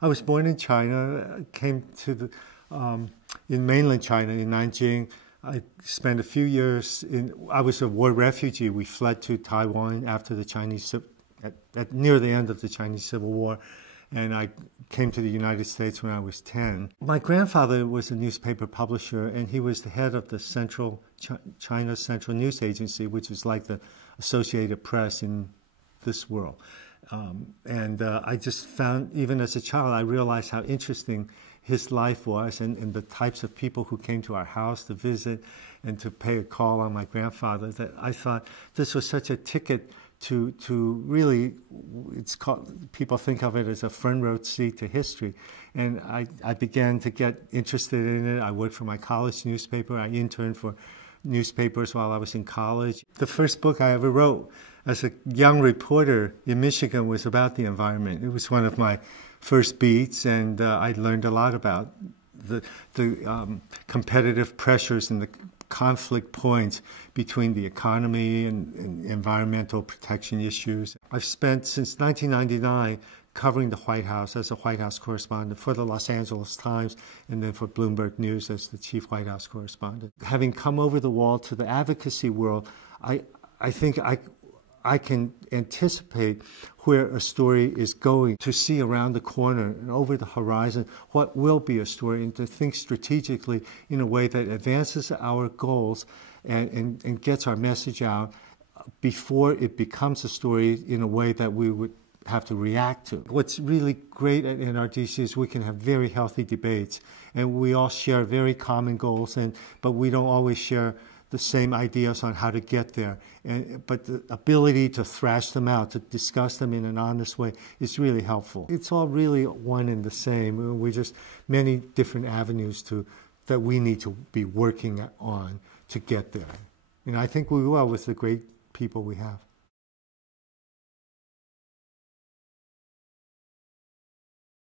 I was born in China, came to in mainland China, in Nanjing. I spent a few years I was a war refugee. We fled to Taiwan after the Chinese, near the end of the Chinese Civil War. And I came to the United States when I was 10. My grandfather was a newspaper publisher, and he was the head of the China Central News Agency, which is like the Associated Press in this world. I just found, even as a child, I realized how interesting his life was, and the types of people who came to our house to visit and to pay a call on my grandfather, that I thought this was such a ticket to really, it's called, people think of it as a front row seat to history. And I began to get interested in it. I worked for my college newspaper. I interned for newspapers while I was in college. The first book I ever wrote as a young reporter in Michigan was about the environment. It was one of my first beats, and I learned a lot about the competitive pressures and the conflict points between the economy and environmental protection issues. I've spent since 1999 covering the White House as a White House correspondent for the Los Angeles Times and then for Bloomberg News as the chief White House correspondent. Having come over the wall to the advocacy world, I think I can anticipate where a story is going, to see around the corner and over the horizon what will be a story, and to think strategically in a way that advances our goals and gets our message out before it becomes a story in a way that we would have to react to. What's really great at NRDC is we can have very healthy debates, and we all share very common goals, but we don't always share the same ideas on how to get there. But the ability to thrash them out, to discuss them in an honest way, is really helpful. It's all really one and the same. We're just many different avenues that we need to be working on to get there. And I think we will with the great people we have.